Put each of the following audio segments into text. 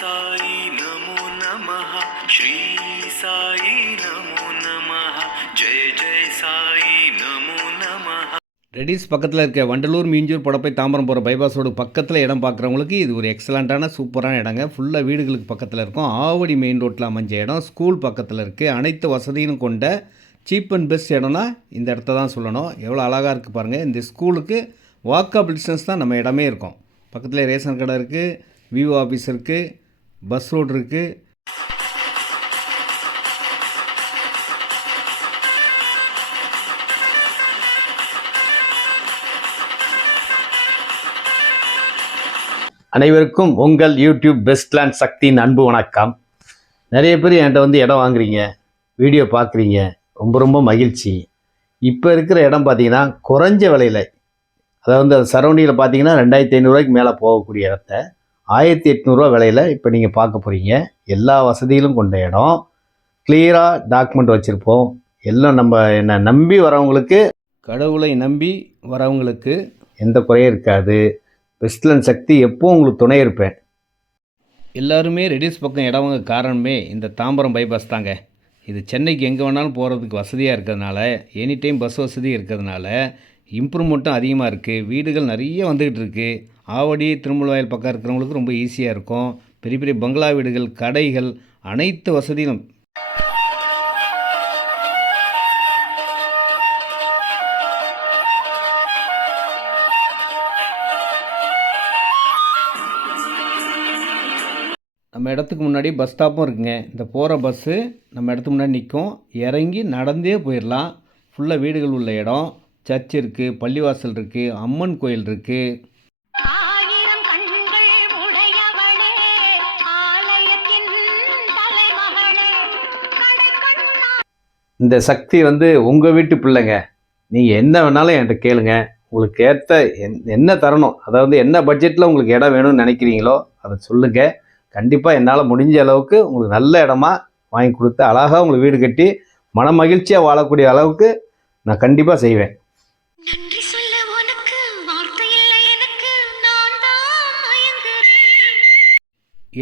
साई नमो नमः श्री साई नमो नमः जय जय साई नमो नमः. ரெடிஸ் பக்கத்தில் இருக்க வண்டலூர் மீஞ்சூர் படப்பை தாம்பரம் போகிற பைபாஸ் ரோடு பக்கத்தில் இடம் பார்க்குறவங்களுக்கு இது ஒரு எக்ஸலண்ட்டான சூப்பரான இடங்க. ஃபுல்லாக வீடுகளுக்கு பக்கத்தில் இருக்கும். ஆவடி மெயின் ரோட்டில் அமைஞ்ச இடம். ஸ்கூல் பக்கத்தில் இருக்குது. அனைத்து வசதியும் கொண்ட சீப் அண்ட் பெஸ்ட் இடம்னா இந்த இடத்த தான் சொல்லணும். எவ்வளோ அழகாக இருக்குது பாருங்கள். இந்த ஸ்கூலுக்கு வாக்கபிள் டிஸ்டன்ஸ் தான் நம்ம இடமே இருக்கும். பக்கத்தில் ரேஷன் கடை இருக்குது, விவோ ஆஃபீஸ் இருக்குது, பஸ் ரோடு இருக்குது. அனைவருக்கும் உங்கள் யூடியூப் பெஸ்ட் லேண்ட் சக்தியின் அன்பு வணக்கம். நிறைய பேர் என்கிட்ட வந்து இடம் வாங்குறீங்க, வீடியோ பார்க்குறீங்க, ரொம்ப ரொம்ப மகிழ்ச்சி. இப்போ இருக்கிற இடம் பார்த்தீங்கன்னா குறைஞ்ச விலையில், அதாவது அந்த சரௌண்டிங்கில் பார்த்தீங்கன்னா 2500 மேலே போகக்கூடிய இடத்த 1800 விலையில் இப்போ நீங்கள் பார்க்க போகிறீங்க. எல்லா வசதிகளும் கொண்ட இடம். கிளியராக டாக்குமெண்ட் வச்சுருப்போம். எல்லாம் நம்ம என்னை நம்பி வரவங்களுக்கு, கடவுளை நம்பி வரவங்களுக்கு எந்த குறையும் இருக்காது. பெஸ்ட் லேண்ட் சக்தி எப்போவும் உங்களுக்கு துணை இருப்பேன். எல்லாருமே ரெடிஸ் பக்கம் இடம் வாங்க காரணமே இந்த தாம்பரம் பைபாஸ் தாங்க. இது சென்னைக்கு எங்கே வேணாலும் போகிறதுக்கு வசதியாக இருக்கிறதுனால, எனி டைம் பஸ் வசதி இருக்கிறதுனால இம்ப்ரூவ்மெண்ட்டும் அதிகமாக இருக்குது. வீடுகள் நிறைய வந்துக்கிட்டு இருக்குது. ஆவடி திருமுல்வாயில் பக்கம் இருக்கிறவங்களுக்கு ரொம்ப ஈஸியாக இருக்கும். பெரிய பெரிய பங்களா வீடுகள், கடைகள், அனைத்து வசதியும். நம்ம இடத்துக்கு முன்னாடி பஸ் ஸ்டாப்பும் இருக்குங்க. இந்த போகிற பஸ்ஸு நம்ம இடத்துக்கு முன்னாடி நிற்கும். இறங்கி நடந்தே போயிடலாம். ஃபுல்லாக வீடுகள் உள்ள இடம். சர்ச் இருக்குது, பள்ளிவாசல் இருக்குது, அம்மன் கோயில் இருக்குது. இந்த சக்தி வந்து உங்கள் வீட்டு பிள்ளைங்க. நீங்கள் என்ன வேணாலும் என்கிட்ட கேளுங்க. உங்களுக்கு ஏற்ற என்ன தரணும், அதாவது என்ன பட்ஜெட்டில் உங்களுக்கு இடம் வேணும்னு நினைக்கிறீங்களோ அதை சொல்லுங்கள். கண்டிப்பாக என்னால் முடிஞ்ச அளவுக்கு உங்களுக்கு நல்ல இடமா வாங்கி கொடுத்து அழகாக உங்களுக்கு வீடு கட்டி மன மகிழ்ச்சியாக வாழக்கூடிய அளவுக்கு நான் கண்டிப்பாக செய்வேன்.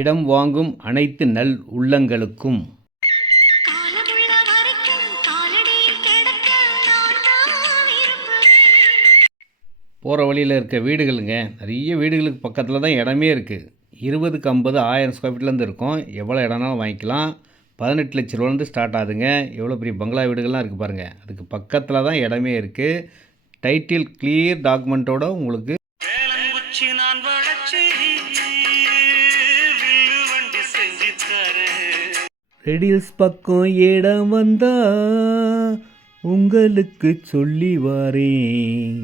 இடம் வாங்கும் அனைத்து நல் உள்ளங்களுக்கும் போகிற வழியில் இருக்க வீடுகளுங்க. நிறைய வீடுகளுக்கு பக்கத்தில் தான் இடமே இருக்குது. 20க்கு 50 1000 ஸ்கொயர் ஃபீட்லேருந்து இருக்கும். எவ்வளோ இடம்னாலும் வாங்கிக்கலாம். 18 லட்ச ரூபாலேருந்து ஸ்டார்ட் ஆகுதுங்க. எவ்வளோ பெரிய பங்களா வீடுகள்லாம் இருக்குது பாருங்கள். அதுக்கு பக்கத்தில் தான் இடமே இருக்குது. டைட்டில் கிளியர் டாக்குமெண்ட்டோட உங்களுக்கு ரெடில்ஸ் பக்கம் இடம் வந்தா உங்களுக்கு சொல்லி வாரேன்.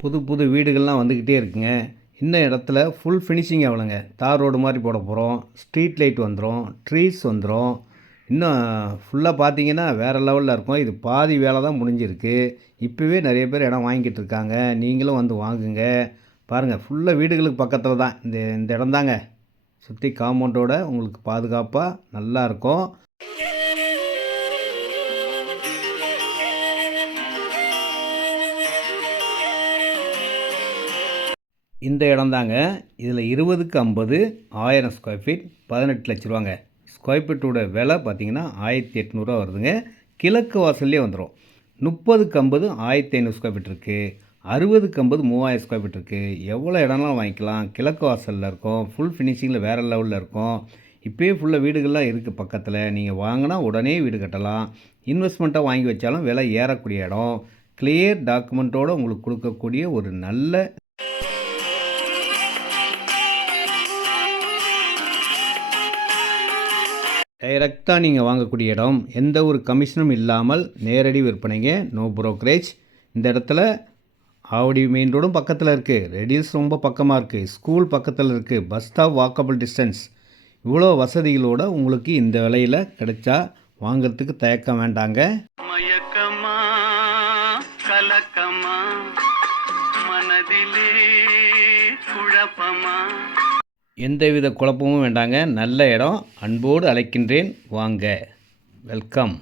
புது புது வீடுகள்லாம் வந்துக்கிட்டே இருக்குங்க. இந்த இடத்துல ஃபுல் ஃபினிஷிங் ஆகலைங்க. தார் ரோடு மாதிரி போட போகிறோம். ஸ்ட்ரீட் லைட் வந்துடும், ட்ரீஸ் வந்துடும். இன்னும் ஃபுல்லாக பார்த்தீங்கன்னா வேறு லெவலில் இருக்கும். இது பாதி வேலை தான் முடிஞ்சிருக்கு. இப்போவே நிறைய பேர் இடம் வாங்கிட்டு இருக்காங்க. நீங்களும் வந்து வாங்குங்க. பாருங்கள், ஃபுல்லாக வீடுகளுக்கு பக்கத்தில் தான் இந்த இடம் தாங்க. சுற்றி காம்பவுண்டோட உங்களுக்கு பாதுகாப்பாக நல்லாயிருக்கும். இந்த இடம் தாங்க. இதில் 20க்கு 50 1000 ஸ்கொயர் ஃபீட் 18 லட்ச ரூபாங்க. ஸ்கொயர் ஃபீட்டோட விலை பார்த்தீங்கன்னா 1800 வருதுங்க. கிழக்கு வாசல்லே வந்துடும். 30க்கு 50 1500 ஸ்கொயர் ஃபீட் இருக்குது. 60க்கு 50 3000 ஸ்கொயர் ஃபீட் இருக்குது. எவ்வளோ இடம்லாம் வாங்கிக்கலாம். கிழக்கு வாசலில் இருக்கும். ஃபுல் ஃபினிஷிங்கில் வேறு லெவலில் இருக்கும். இப்போயே ஃபுல்லாக வீடுகள்லாம் இருக்குது பக்கத்தில். நீங்கள் வாங்கினா உடனே வீடு கட்டலாம். இன்வெஸ்ட்மெண்ட்டாக வாங்கி வச்சாலும் விலை ஏறக்கூடிய இடம். கிளியர் டாக்குமெண்ட்டோடு உங்களுக்கு கொடுக்கக்கூடிய ஒரு நல்ல டைரெக்டாக நீங்கள் வாங்கக்கூடிய இடம். எந்த ஒரு கமிஷனும் இல்லாமல் நேரடி விற்பனைங்க. No brokerage. இந்த இடத்துல ஆவடி மெயின் ரோடும் பக்கத்தில் இருக்குது. ரெடில்ஸ் ரொம்ப பக்கமாக இருக்குது. ஸ்கூல் பக்கத்தில் இருக்குது. Bus stop walkable distance. இவ்வளோ வசதிகளோடு உங்களுக்கு இந்த விலையில் கிடைச்சா வாங்கிறதுக்கு தயக்கம் வேண்டாங்க. மயக்கமா கலக்கமா மனதிலே குழப்பமா, எந்தவித குழப்பமும் வேண்டாங்க. நல்ல இடம். அன்போடு அழைக்கின்றேன், வாங்க. வெல்கம்.